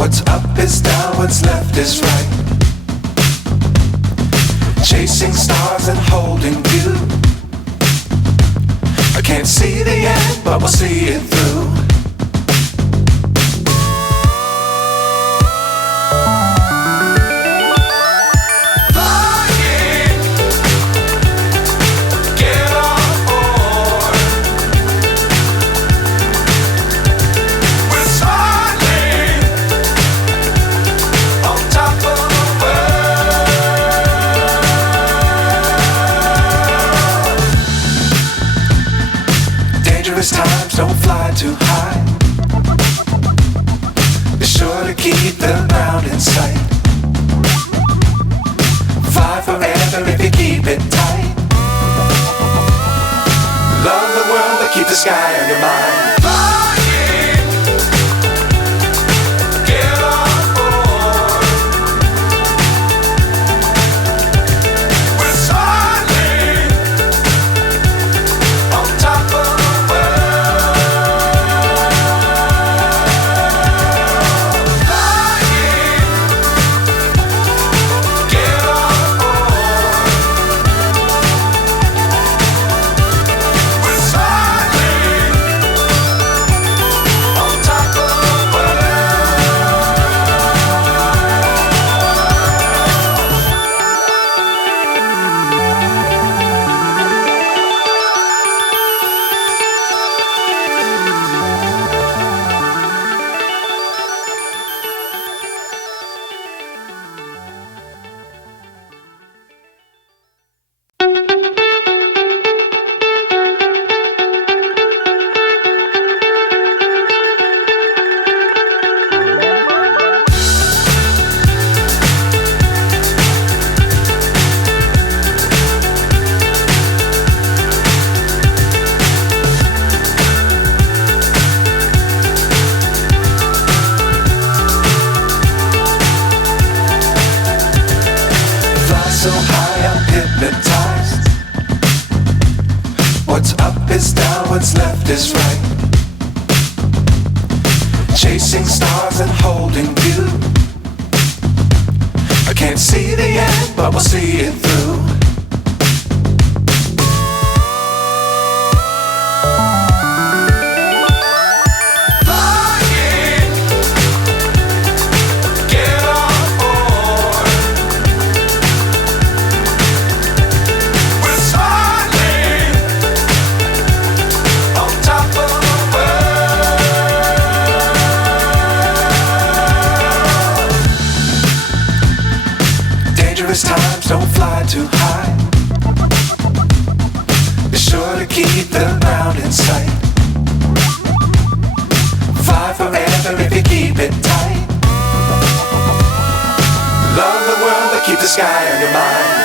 What's up is down, what's left is right. Chasing stars and holding you. I can't see the end, but we'll see it through. Dangerous times, don't fly too high. Be sure to keep the ground in sight. Fly forever if you keep it tight. Love the world, but keep the sky on your mind. So high, I'm hypnotized. What's up is down, what's left is right. Chasing stars and holding you. I can't see the end, but we'll see it through. Dangerous times, don't fly too high. Be sure to keep the ground in sight. Fly forever if you keep it tight. Love the world, but keep the sky on your mind.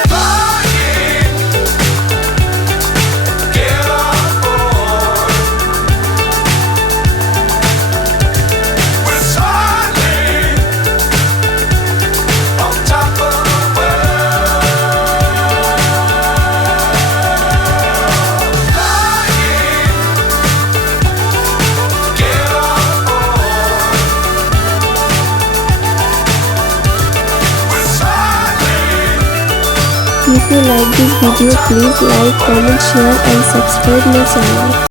If you like this video, please like, comment, share and subscribe my channel.